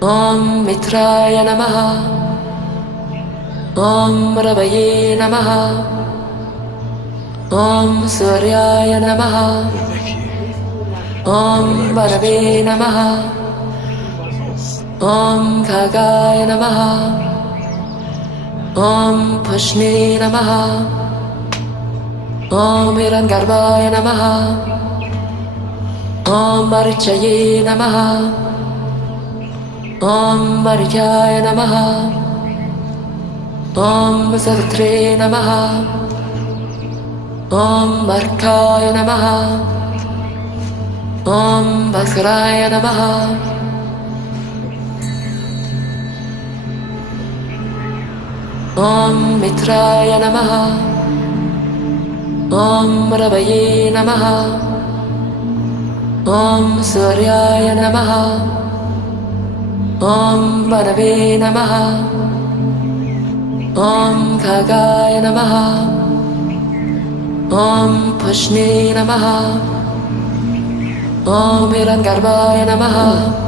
Om Mitraya Namaha. Om Ravaye Namaha. Om Suryaya Namaha. Om Varave Namaha. Om Khagaya Namaha. Om Pushni Namaha. Om Hirangarbhaya Namaha. Om Marichaye Namaha. Om Marichaya Namaha. Om Sartre Namaha. Om Markaya Namaha. Om Bhaskaraya Namaha. Om Mitraya Namaha. Om Ravaye Namaha. Om Suryaya Namaha. Om Vanave Namaha. Om Khagaya Namaha. Om Pushni Namaha. Om Hirangarbhaya Namaha.